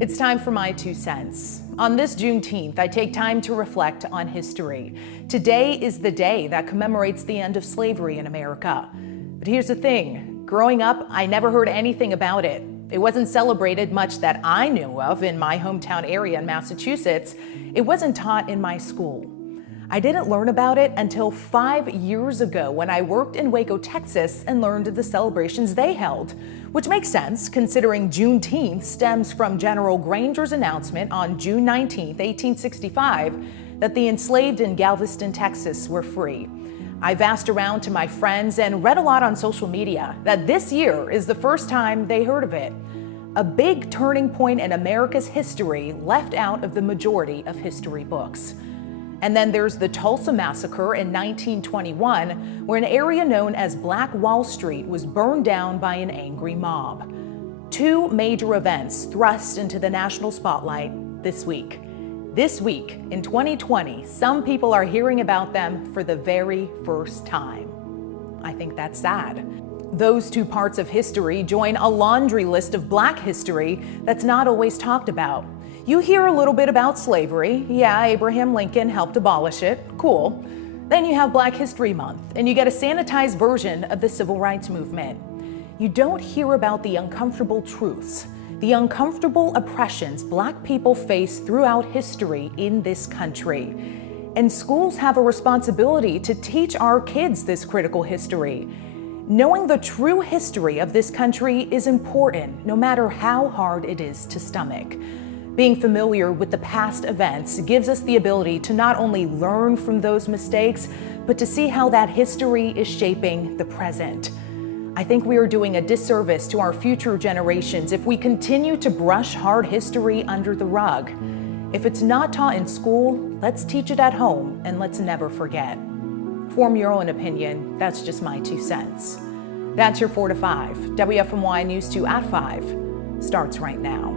It's time for my 2 cents. On this Juneteenth, I take time to reflect on history. Today is the day that commemorates the end of slavery in America. But here's the thing, growing up, I never heard anything about it. It wasn't celebrated much that I knew of in my hometown area in Massachusetts. It wasn't taught in my school. I didn't learn about it until 5 years ago when I worked in Waco, Texas, and learned of the celebrations they held, which makes sense considering Juneteenth stems from General Granger's announcement on June 19, 1865, that the enslaved in Galveston, Texas were free. I've asked around to my friends and read a lot on social media that this year is the first time they heard of it. A big turning point in America's history left out of the majority of history books. And then there's the Tulsa Massacre in 1921, where an area known as Black Wall Street was burned down by an angry mob. Two major events thrust into the national spotlight this week. This week, in 2020, some people are hearing about them for the very first time. I think that's sad. Those two parts of history join a laundry list of Black history that's not always talked about. You hear a little bit about slavery. Yeah, Abraham Lincoln helped abolish it. Cool. Then you have Black History Month, and you get a sanitized version of the Civil Rights Movement. You don't hear about the uncomfortable truths, the uncomfortable oppressions Black people face throughout history in this country. And schools have a responsibility to teach our kids this critical history. Knowing the true history of this country is important, no matter how hard it is to stomach. Being familiar with the past events gives us the ability to not only learn from those mistakes, but to see how that history is shaping the present. I think we are doing a disservice to our future generations if we continue to brush hard history under the rug. If it's not taught in school, let's teach it at home and let's never forget. Form your own opinion. That's just my 2 cents. That's your 4 to 5. WFMY News 2 at 5 starts right now.